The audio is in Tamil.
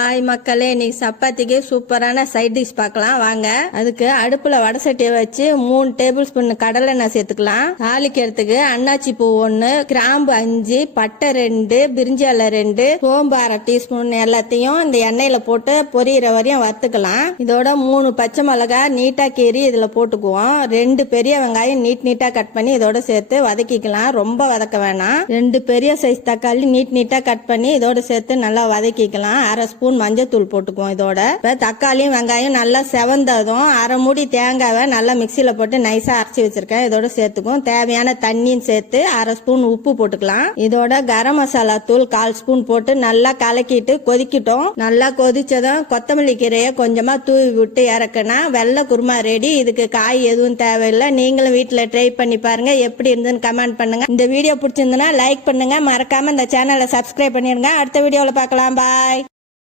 ஹாய் மக்களே, இன்னைக்கு சப்பாத்திக்கு சூப்பரான சைட் டிஷ் பார்க்கலாம் வாங்க. அதுக்கு அடுப்புல வடை சட்டியை வச்சு 3 டேபிள் ஸ்பூன் கடலை எண்ணெய் சேர்த்துக்கலாம். தாளிக்கிறதுக்கு அன்னாச்சி பூ 1, கிராம்பு 5, பட்டை 2, பிரிஞ்சி இலை 2, சோம்பு 1/2 டீஸ்பூன் எல்லாத்தையும் இந்த எண்ணெயில போட்டு பொரியிற வரையும் வறுத்துக்கலாம். இதோட 3 பச்சை மிளகாய் நீட்டா கீறி இதுல போட்டுக்குவோம். 2 பெரிய வெங்காயம் நீட்டா கட் பண்ணி இதோட சேர்த்து வதக்கிக்கலாம். ரொம்ப வதக்க வேணாம். 2 பெரிய சைஸ் தக்காளி நீட்டா கட் பண்ணி இதோட சேர்த்து நல்லா வதக்கிக்கலாம். 1/2 ஸ்பூன் மஞ்சத்தூள் போட்டுக்குவோம். இதோட தக்காளியும் வெங்காயம் நல்லா செவந்ததும் 1/2 மூடி தேங்காவை நல்லா மிக்சியில போட்டு நைஸா அரைச்சி வச்சிருக்கேன். இதோட சேர்த்துக்கும் தேவையான தண்ணியும் சேர்த்து 1/2 ஸ்பூன் உப்பு போட்டுக்கலாம். இதோட கரம் மசாலா தூள் 1/4 ஸ்பூன் போட்டு நல்லா கலக்கிட்டு கொதிக்கிட்டோம். நல்லா கொதிச்சதும் கொத்தமல்லி கீரையை கொஞ்சமா தூவி விட்டு இறக்குனா வெள்ளை குருமா ரெடி. இதுக்கு காய் எதுவும் தேவையில்லை. நீங்களும் வீட்டுல ட்ரை பண்ணி பாருங்க. எப்படி இருந்துன்னு கமெண்ட் பண்ணுங்க. இந்த வீடியோ பிடிச்சிருந்ததுன்னா லைக் பண்ணுங்க. மறக்காம இந்த சேனலை சப்ஸ்கிரைப் பண்ணிருங்க. அடுத்த வீடியோல பார்க்கலாம். பாய்.